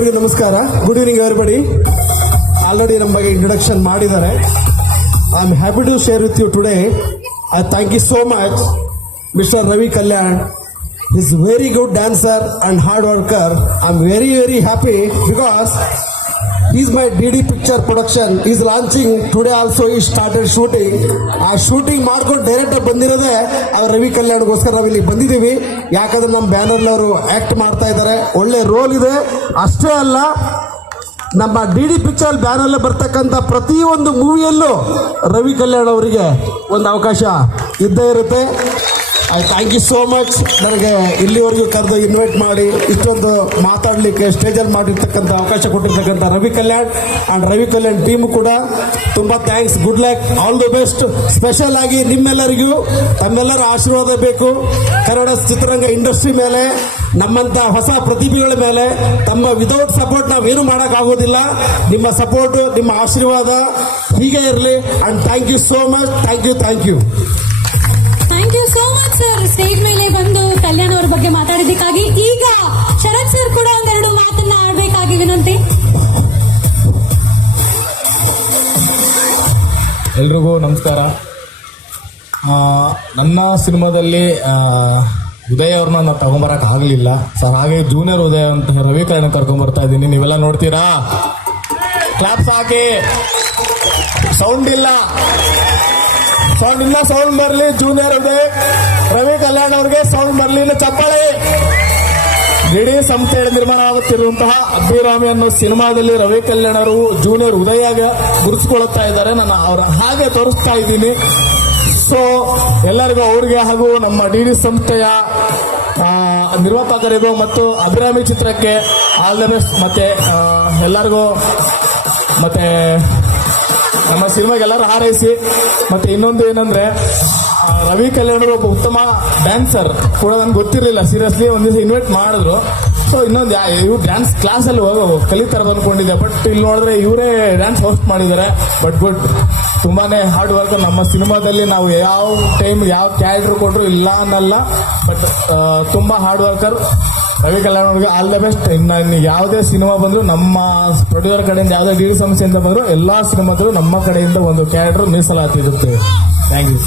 ಎಲ್ರಿಗೂ ನಮಸ್ಕಾರ. Good evening everybody. Already ನಮ್ಮ ಬಗ್ಗೆ ಇಂಟ್ರೊಡಕ್ಷನ್ ಮಾಡಿದ್ದಾರೆ. I am happy to share with you today. I thank you so much mister Ravi Kalyan. Is very good dancer and hard worker. I am very happy because is my DD picture production is launching today. Also he started shooting. ಆ shooting ಮಾಡ್ಕೊಂಡು direct ಬಂದಿರೋದೇ ರವಿ ಕಲ್ಯಾಣ್ಗೋಸ್ಕರ ನಾವು ಇಲ್ಲಿ ಬಂದಿದ್ದೀವಿ. ಯಾಕಂದ್ರೆ ನಮ್ಮ banner ಅವರು ಆಕ್ಟ್ ಮಾಡ್ತಾ ಇದ್ದಾರೆ, ಒಳ್ಳೆ ರೋಲ್ ಇದೆ. ಅಷ್ಟೇ ಅಲ್ಲ, ನಮ್ಮ DD ಪಿಕ್ಚರ್ ಬ್ಯಾನರ್ ಬರ್ತಕ್ಕಂಥ ಪ್ರತಿಯೊಂದು ಮೂವಿಯಲ್ಲೂ ರವಿ ಕಲ್ಯಾಣ್ ಅವರಿಗೆ ಒಂದು ಅವಕಾಶ ಇದ್ದೇ ಇರುತ್ತೆ. I thank you so much. ನನಗೆ ಇಲ್ಲಿವರೆಗೂ ಕರೆದು ಇನ್ವೈಟ್ ಮಾಡಿ ಇಷ್ಟೊಂದು ಮಾತಾಡಲಿಕ್ಕೆ ಸ್ಟೇಜಲ್ಲಿ ಮಾಡಿರ್ತಕ್ಕಂಥ ಅವಕಾಶ ಕೊಟ್ಟಿರ್ತಕ್ಕಂಥ ರವಿ ಕಲ್ಯಾಣ್ ಆ್ಯಂಡ್ ರವಿ ಕಲ್ಯಾಣ್ ಟೀಮ್ ಕೂಡ ತುಂಬ thanks. Good luck, all the best. Special ಆಗಿ ನಿಮ್ಮೆಲ್ಲರಿಗೂ ತಮ್ಮೆಲ್ಲರ ಆಶೀರ್ವಾದ ಬೇಕು. ಕನ್ನಡ ಚಿತ್ರರಂಗ ಇಂಡಸ್ಟ್ರಿ ಮೇಲೆ, ನಮ್ಮಂಥ ಹೊಸ ಪ್ರತಿಭೆಗಳ ಮೇಲೆ ತಮ್ಮ ವಿದೌಟ್ ಸಪೋರ್ಟ್ ನಾವೇನು ಮಾಡೋಕ್ಕಾಗೋದಿಲ್ಲ. ನಿಮ್ಮ ಸಪೋರ್ಟು, ನಿಮ್ಮ ಆಶೀರ್ವಾದ ಹೀಗೆ ಇರಲಿ. And thank you so much. Thank you. Thank you so much sir. Stage ಮೇಲೆ ಬಂದು ಕಲ್ಯಾಣ್ ಅವ್ರ ಬಗ್ಗೆ ಮಾತಾಡಿದ್ದಕ್ಕಾಗಿ. ಈಗ ಶರತ್ ಸರ್ ಕೂಡ ಒಂದೆರಡು ಮಾತನ್ನ ಆಡ್ಬೇಕಾಗಿ ವಿನಂತಿ. ಎಲ್ರಿಗೂ ನಮಸ್ಕಾರ. ನನ್ನ ಸಿನಿಮಾದಲ್ಲಿ ಉದಯ್ ಅವ್ರನ್ನ ನಾನು ತಗೊಂಬರಕ್ ಆಗಲಿಲ್ಲ ಸರ್. ಹಾಗೆ ಜೂನಿಯರ್ ಉದಯ್ ಅಂತ ರವಿ ಕಲ್ಯಾಣ್ ಕರ್ಕೊಂಡ್ಬರ್ತಾ ಇದ್ದೀನಿ. ನೀವೆಲ್ಲ ನೋಡ್ತೀರಾ? ಕ್ಲಾಪ್ಸ್ ಹಾಕಿ. ಸೌಂಡ್ ಇಲ್ಲ, ಸೌಂಡ್ ಬರಲಿ. ಜೂನಿಯರ್ ಉದಯ್ ರವಿ ಕಲ್ಯಾಣ್ ಅವ್ರಿಗೆ ಸೌಂಡ್ ಬರಲಿ. ಚಪ್ಪಾಳೆ. DD ಸಂಸ್ಥೆಯಲ್ಲಿ ನಿರ್ಮಾಣ ಆಗುತ್ತಿರುವಂತಹ ಅಭಿರಾಮಿ ಅನ್ನೋ ಸಿನಿಮಾದಲ್ಲಿ ರವಿ ಕಲ್ಯಾಣ್ ಅವರು ಜೂನಿಯರ್ ಉದಯಾಗ ಗುರುತಿಸಿಕೊಳ್ಳುತ್ತಾ ಇದ್ದಾರೆ. ನಾನು ಅವ್ರ ಹಾಗೆ ತೋರಿಸ್ತಾ ಇದ್ದೀನಿ. ಸೊ ಎಲ್ಲರಿಗೂ, ಅವ್ರಿಗೆ ಹಾಗೂ ನಮ್ಮ DD ಸಂಸ್ಥೆಯ ನಿರ್ಮಾಪಕರಿಗೂ ಮತ್ತು ಅಭಿರಾಮಿ ಚಿತ್ರಕ್ಕೆ ಆಲ್ ದ ಬೆಸ್ಟ್. ಮತ್ತೆ ಎಲ್ಲರಿಗೂ, ಮತ್ತೆ ನಮ್ಮ ಸಿನಿಮಾಗೆ ಎಲ್ಲರೂ ಹಾರೈಸಿ. ಮತ್ತೆ ಇನ್ನೊಂದು ಏನಂದ್ರೆ, ರವಿ ಕಲ್ಯಾಣ್ ಒಬ್ಬ ಉತ್ತಮ ಡ್ಯಾನ್ಸರ್ ಕೂಡ ನನ್ಗೆ ಗೊತ್ತಿರಲಿಲ್ಲ. ಸೀರಿಯಸ್ಲಿ ಒಂದ್ ದಿವಸ ಇನ್ವೈಟ್ ಮಾಡಿದ್ರು. ಸೊ ಇನ್ನೊಂದು ಇವ್ರು ಡ್ಯಾನ್ಸ್ ಕ್ಲಾಸಲ್ಲಿ ಕಲಿತಾರ ಅನ್ಕೊಂಡಿದ್ದೆ. ಬಟ್ ಇಲ್ಲಿ ನೋಡಿದ್ರೆ ಇವರೇ ಡ್ಯಾನ್ಸ್ ಹೋಸ್ಟ್ ಮಾಡಿದ್ದಾರೆ. ಬಟ್ ಗುಡ್, ತುಂಬಾನೇ ಹಾರ್ಡ್ ವರ್ಕ್. ನಮ್ಮ ಸಿನಿಮಾದಲ್ಲಿ ನಾವು ಯಾವ ಟೈಮ್ ಯಾವ ಕ್ಯಾರೆಕ್ಟರ್ ಕೊಟ್ಟರು ಇಲ್ಲ ಅನ್ನಲ್ಲ. ಬಟ್ ತುಂಬಾ ಹಾರ್ಡ್ ವರ್ಕರ್ ರವಿ ಕಲ್ಯಾಣ್ ಅವ್ರಿಗೆ ಆಲ್ ದ ಬೆಸ್ಟ್. ಇನ್ನು ಯಾವುದೇ ಸಿನಿಮಾ ಬಂದ್ರು, ನಮ್ಮ ಪ್ರೊಡ್ಯೂಸರ್ ಕಡೆಯಿಂದ ಯಾವುದೇ DD ಸಂಸ್ಥೆಯಿಂದ ಬಂದ್ರು, ಎಲ್ಲಾ ಸಿನಿಮಾದಲ್ಲೂ ನಮ್ಮ ಕಡೆಯಿಂದ ಒಂದು ಕ್ಯಾರೆಕ್ಟರ್ ಮೀಸಲಾತಿ ಇರುತ್ತೆ. Thank you.